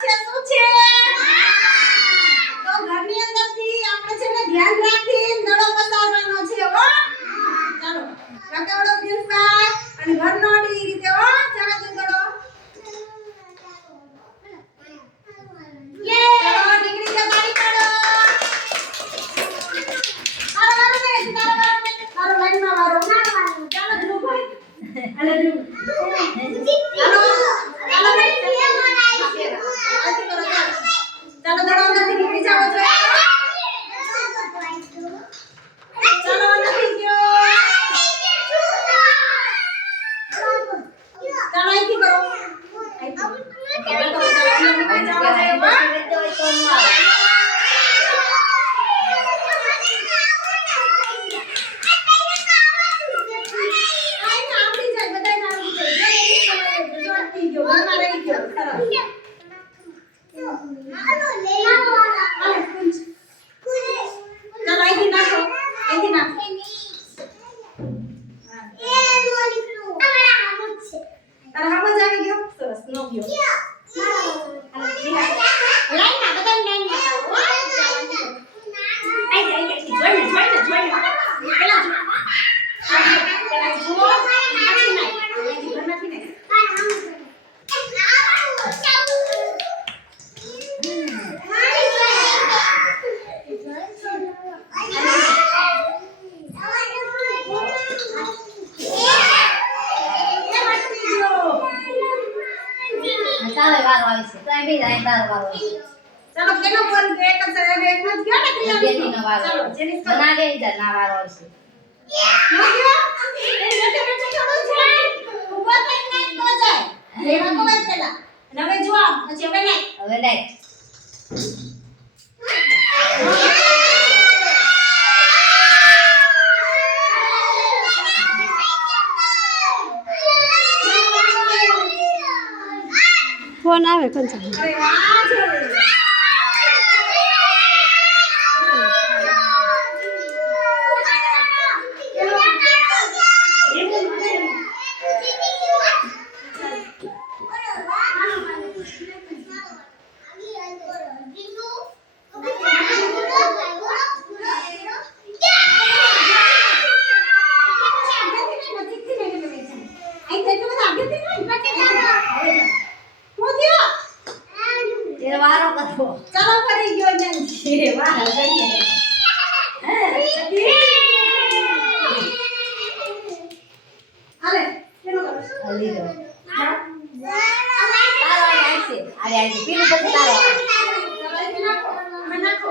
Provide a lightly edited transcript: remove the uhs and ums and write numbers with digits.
શું છે? તો ઘરની અંદરથી આપણે છે ને ધ્યાન રાખીને દડો પસારવાનો છે હો. ચાલો રકાવડો પ્રિન્સભાઈ અને ઘરનો એ રીતે હો. ચાલો દડો ચાલો નીકળી જા તાળી પાડો. મારો ને તારો લાઈનમાં મારો ચાલો ધ્રુવભાઈ હાલે ધ્રુવ ચાલો ચાલો ચાલો દડો અંદરથી નીકળી જાવ છો. ચાલો અંદરથી ગયો. ચાલો અહીંથી કરો. ચાલો કેનો બોલ એક જ એક જ ગયો ને ક્રિયા ચાલો જેની બના દે ઇધર ના વારો છે નો ગયો એ બેઠે બેઠે થોડું છે ઉભો થઈને તો જાય લેવા તો વાત પેલા અને હવે જો પછી હવે નહીં ફોન આવે કોણ છે? અરે વાહ છે ચાલો ફરી ગયો ને વાહ જઈએ હાલે કેનો કરો હલી દો તારો આવશે અરે પીલું પછી તારો નાખો નાખો